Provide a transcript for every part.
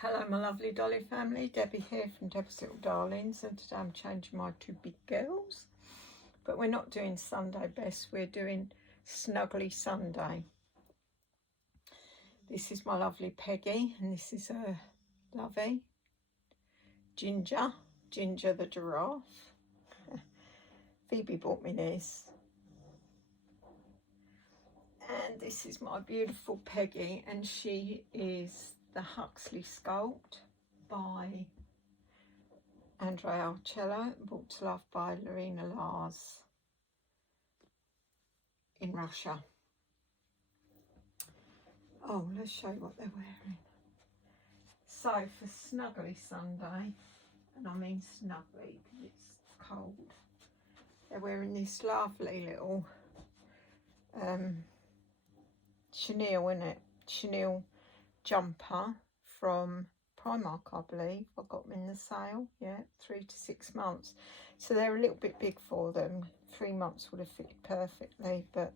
Hello my lovely dolly family, Debbie here from Debbie's Little Darlings, and today I'm changing my two big girls. But we're not doing Sunday best, we're doing Snuggly Sunday. This is my lovely Peggy, and this is her lovey Ginger the giraffe. Phoebe bought me this. And this is my beautiful Peggy, and she is the Huxley sculpt by Andrea Arcello, brought to life by Lorena Lars in Russia. Oh, let's show you what they're wearing. So for Snuggly Sunday, and I mean snuggly because it's cold, they're wearing this lovely little chenille, chenille jumper from Primark, I believe. I got them in the sale, yeah, 3 to 6 months. So they're a little bit big for them. 3 months would have fit perfectly, but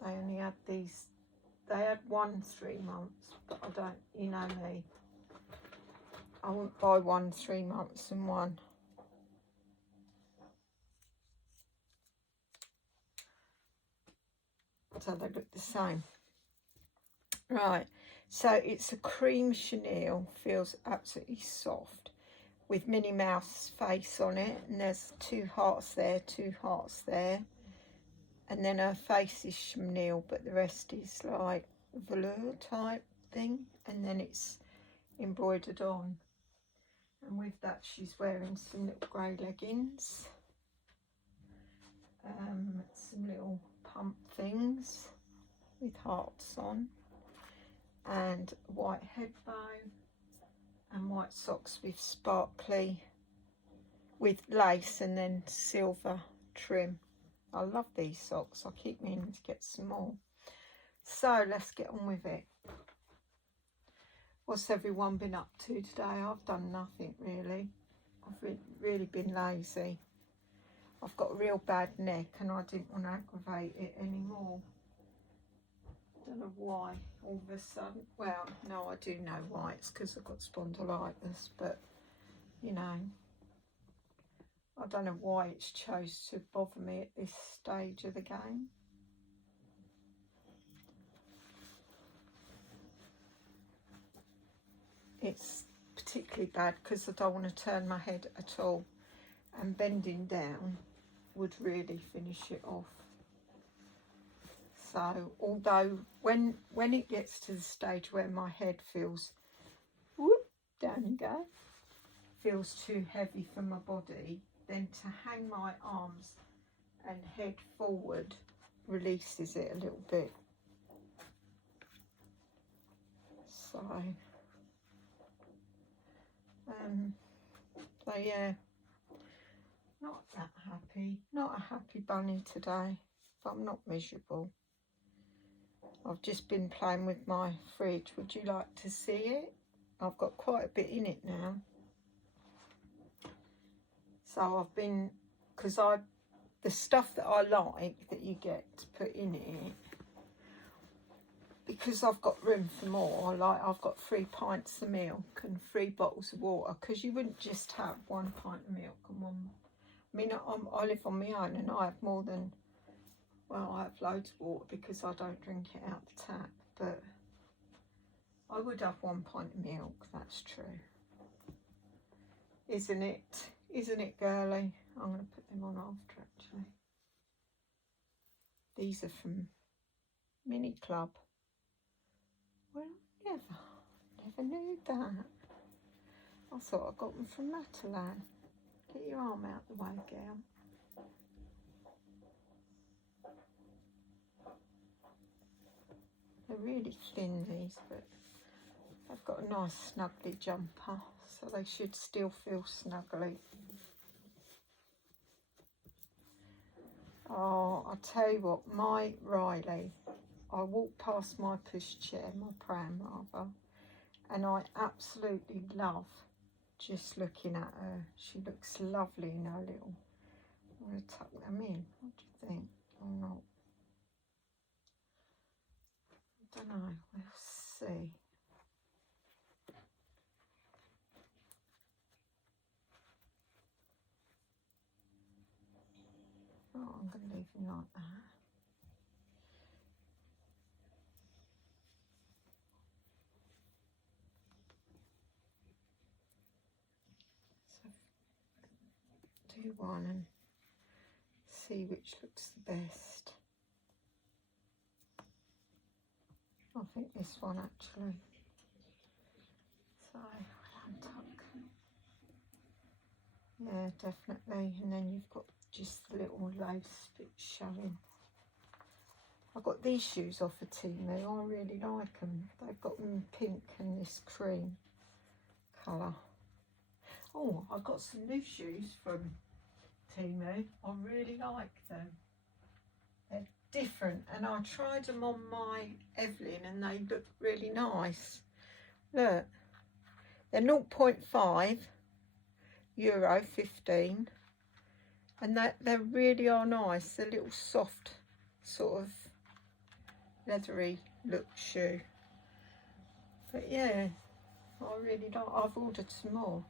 they only had these. They had 1 3 months, but I don't, you know me, I wouldn't buy 1 3 months and one. So they look the same. Right, so it's a cream chenille, feels absolutely soft, with Minnie Mouse's face on it, and there's 2 hearts there, 2 hearts there, and then her face is chenille, but the rest is like velour type thing, and then it's embroidered on. And with that she's wearing some little grey leggings, some little pump things with hearts on, and a white head bow and white socks with sparkly, with lace and then silver trim. I love these socks. I keep meaning to get some more. So let's get on with it. What's everyone been up to today? I've done nothing really. I've really been lazy. I've got a real bad neck and I didn't want to aggravate it anymore. Don't know why all of a sudden. Well, no, I do know why. It's because I've got spondylitis, but you know, I don't know why it's chose to bother me at this stage of the game. It's particularly bad because I don't want to turn my head at all, and bending down would really finish it off. So although when it gets to the stage where my head feels, whoop, down you go, feels too heavy for my body, then to hang my arms and head forward releases it a little bit. So yeah, not that happy, not a happy bunny today, but I'm not miserable. I've just been playing with my fridge. Would you like to see it? I've got quite a bit in it now. So I've been, because the stuff that I like that you get to put in it, because I've got room for more, like I've got 3 pints of milk and 3 bottles of water, because you wouldn't just have 1 pint of milk and 1, I mean, I live on my own and I have more than, well, I have loads of water because I don't drink it out the tap, but I would have 1 pint of milk, that's true. Isn't it? Isn't it, girly? I'm going to put them on after, actually. These are from Mini Club. Well, never knew that. I thought I got them from Matalan. Get your arm out the way, girl. They're really thin, these, but they've got a nice snuggly jumper, so they should still feel snuggly. Oh, I'll tell you what, my Riley, I walked past my pushchair, my pram rather, and I absolutely love just looking at her. She looks lovely in her little, I'm going to tuck them in. What do you think? Or not? I don't know, we'll see. like that. So do one and see which looks the best. I think this one actually. So I'll untuck. Yeah, definitely. And then you've got just the little lace bit showing. I got these shoes off of Temu. I really like them. They've got them in pink and this cream colour. Oh, I got some new shoes from Temu. I really like them. They're different, and I tried them on my Evelyn and they look really nice. Look, they're 0.5 euro 15, and they really are nice. They're little soft sort of leathery look shoe. But yeah, I really like. I've ordered some more.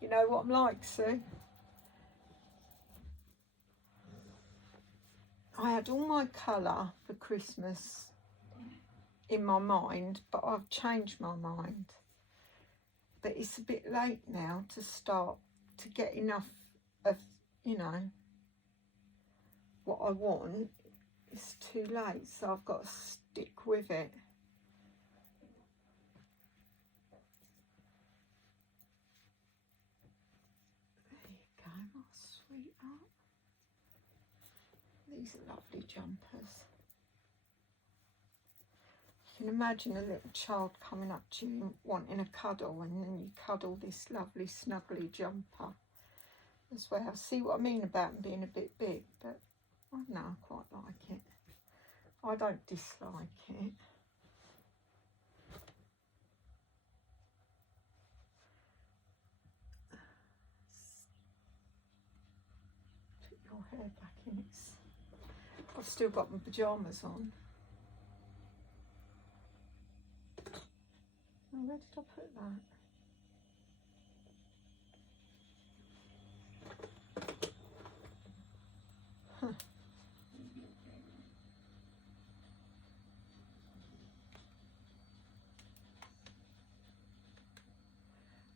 You know what I'm like, Sue? I had all my colour for Christmas in my mind, but I've changed my mind. But it's a bit late now to start to get enough of, you know, what I want. It's too late, so I've got to stick with it. There you go, my sweetheart. These are lovely jumpers. You can imagine a little child coming up to you wanting a cuddle, and then you cuddle this lovely snuggly jumper as well. See what I mean about them being a bit big, but I don't know, I quite like it. I don't dislike it. Put your hair back in its... I've still got my pyjamas on. Oh, where did I put that? Huh.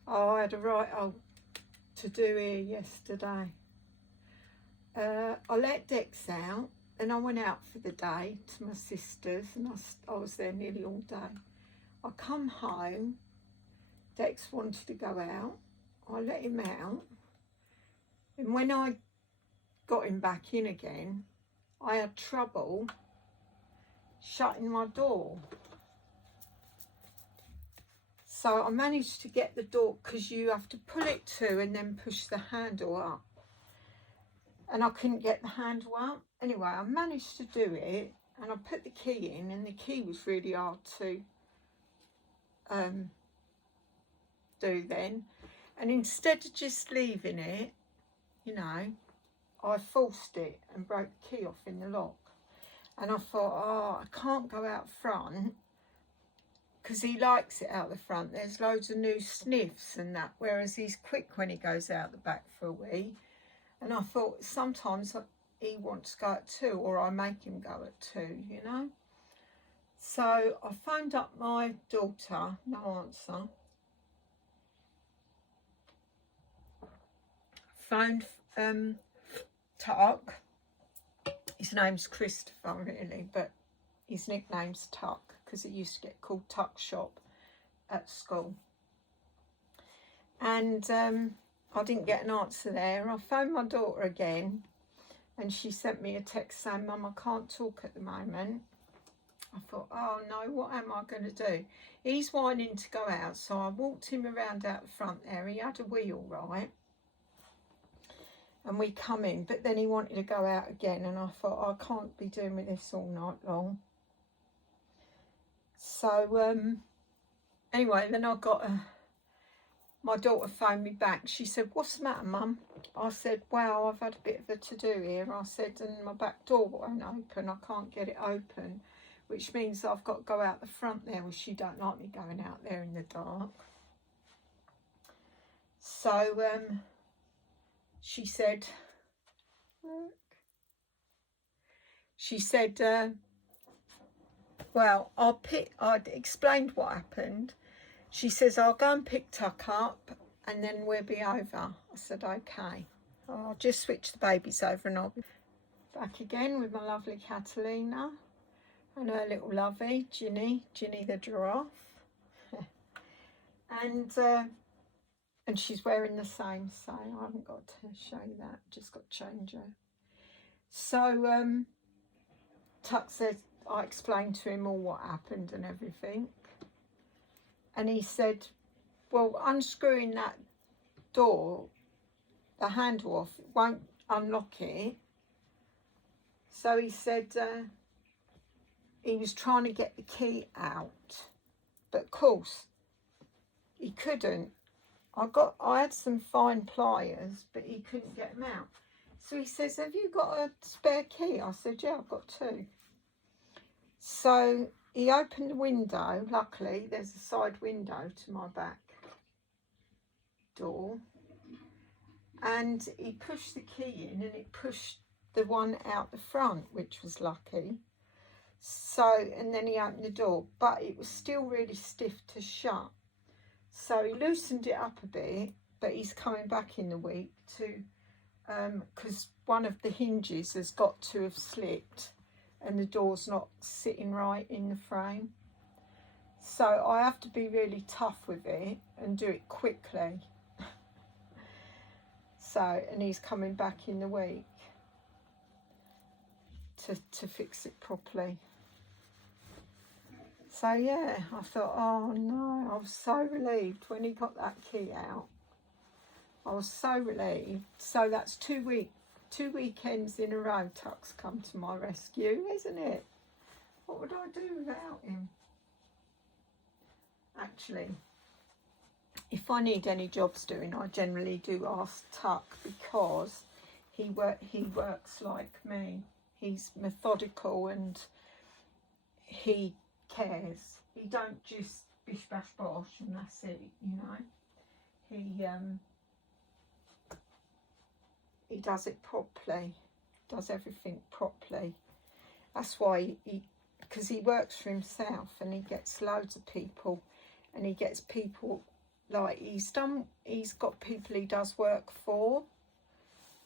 Oh, I had a right old to-do here yesterday. I let Dex out, and I went out for the day to my sister's, and I was there nearly all day. I come home, Dex wanted to go out, I let him out, and when I got him back in again, I had trouble shutting my door. So I managed to get the door, because you have to pull it to and then push the handle up. And I couldn't get the handle up. Anyway, I managed to do it, and I put the key in, and the key was really hard to do then. And instead of just leaving it, you know, I forced it and broke the key off in the lock. And I thought, oh, I can't go out front, because he likes it out the front. There's loads of new sniffs and that, whereas he's quick when he goes out the back for a wee. And I thought sometimes he wants to go at 2, or I make him go at 2, you know. So I phoned up my daughter, no answer. Phoned Tuck. His name's Christopher, really, but his nickname's Tuck, because it used to get called Tuck Shop at school. And I didn't get an answer there. I phoned my daughter again, and she sent me a text saying, Mum, I can't talk at the moment. I thought, oh no, what am I going to do? He's whining to go out, so I walked him around out the front there. He had a wee all right, and we come in, but then he wanted to go out again, and I thought, I can't be doing with this all night long. So anyway, then I got my daughter phoned me back. She said, what's the matter, Mum? I said, well, I've had a bit of a to-do here. I said, and my back door won't open. I can't get it open, which means I've got to go out the front there, which she don't like me going out there in the dark. So she said, look, she said, well, I'd explained what happened. She says, I'll go and pick Tuck up and then we'll be over. I said, okay. I'll just switch the babies over and I'll be back again with my lovely Catalina and her little lovey, Ginny the giraffe. And she's wearing the same, so I haven't got to show you that, just got to change her. So Tuck said, I explained to him all what happened and everything. And he said, well, unscrewing that door, the handle off, it won't unlock it. So he said he was trying to get the key out, but of course he couldn't. I had some fine pliers, but he couldn't get them out. So he says, have you got a spare key? I said, yeah, I've got 2. So he opened the window. Luckily, there's a side window to my back door. And he pushed the key in and it pushed the one out the front, which was lucky. So, and then he opened the door, but it was still really stiff to shut. So he loosened it up a bit, but he's coming back in the week to, because one of the hinges has got to have slipped and the door's not sitting right in the frame. So I have to be really tough with it and do it quickly. So, and he's coming back in the week to fix it properly. So yeah, I thought, oh no, I was so relieved when he got that key out. I was so relieved. So that's 2 weekends in a row Tuck's come to my rescue, isn't it? What would I do without him? Actually, if I need any jobs doing, I generally do ask Tuck, because he works like me. He's methodical and he cares. He don't just bish bash bosh and that's it, you know. He does it properly, does everything properly. That's why because he works for himself and he gets loads of people, and he gets people like he's got people he does work for,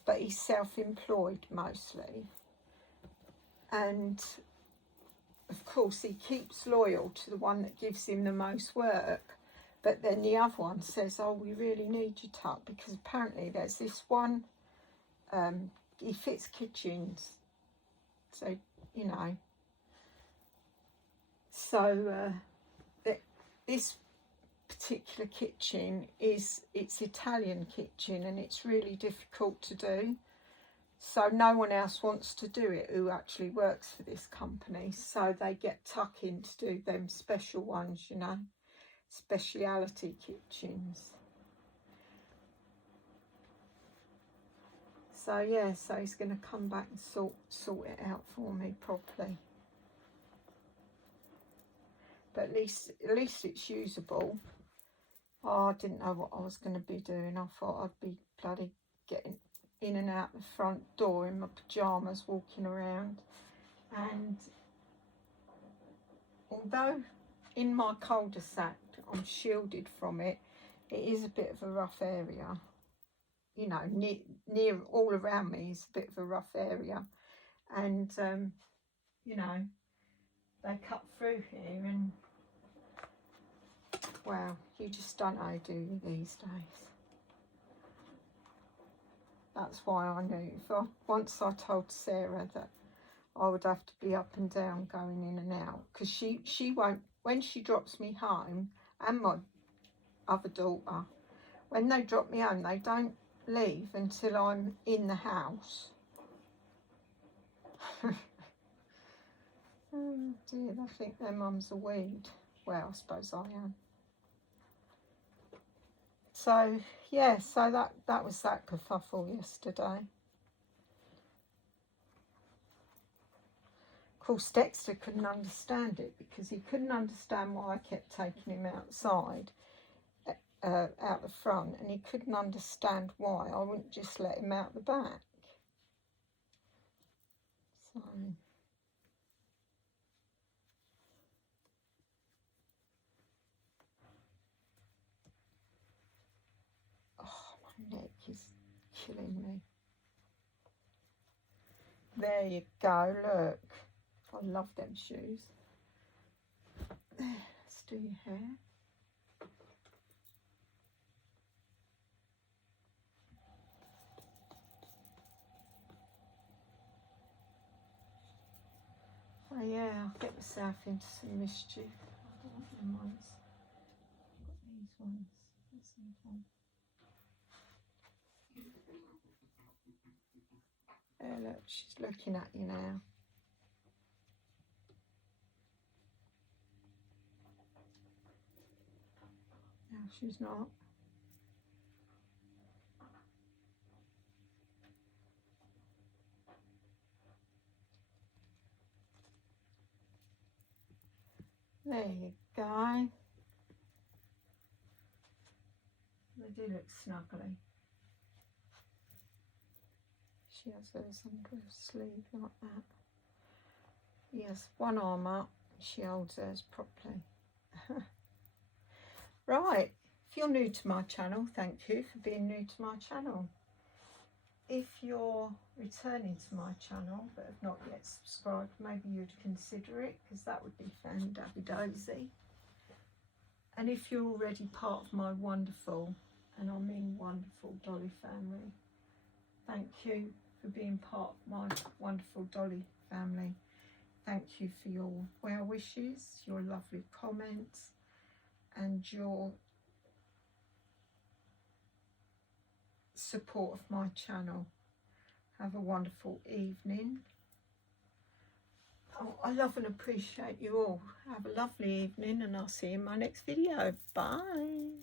but he's self-employed mostly. And of course he keeps loyal to the one that gives him the most work, but then the other one says, oh, we really need you, Tuck, because apparently there's this one, he fits kitchens, so you know, so this particular kitchen it's Italian kitchen and it's really difficult to do. So no one else wants to do it who actually works for this company. So they get Tuck in to do them special ones, you know, speciality kitchens. So yeah, so he's going to come back and sort it out for me properly. But at least it's usable. Oh, I didn't know what I was going to be doing. I thought I'd be bloody getting in and out the front door in my pyjamas, walking around. And although in my cul-de-sac I'm shielded from it, it is a bit of a rough area. You know, near all around me is a bit of a rough area. And, you know, they cut through here and, well, you just don't know, do you, these days? That's why I knew. Once I told Sarah that I would have to be up and down, going in and out, because she won't, when she drops me home, and my other daughter, when they drop me home, they don't leave until I'm in the house. Oh dear, they think their mum's a weed. Well, I suppose I am. So yeah, so that was that kerfuffle yesterday. Of course, Dexter couldn't understand it, because he couldn't understand why I kept taking him outside, out the front, and he couldn't understand why I wouldn't just let him out the back. So neck is killing me. There you go, look. I love them shoes. There, let's do your hair. Oh yeah, I'll get myself into some mischief. I don't want them ones. I've got these ones. What's these ones? There, look, she's looking at you now. No, she's not. There you go. They do look snuggly. She has hers under her sleeve like that. He has one arm up. She holds hers properly. Right. If you're new to my channel, thank you for being new to my channel. If you're returning to my channel but have not yet subscribed, maybe you'd consider it, because that would be fan-dabby-dozy. And if you're already part of my wonderful, and I mean wonderful, Dolly family, thank you for being part of my wonderful Dolly family. Thank you for your well wishes, your lovely comments, and your support of my channel. Have a wonderful evening. Oh, I love and appreciate you all. Have a lovely evening, and I'll see you in my next video. Bye.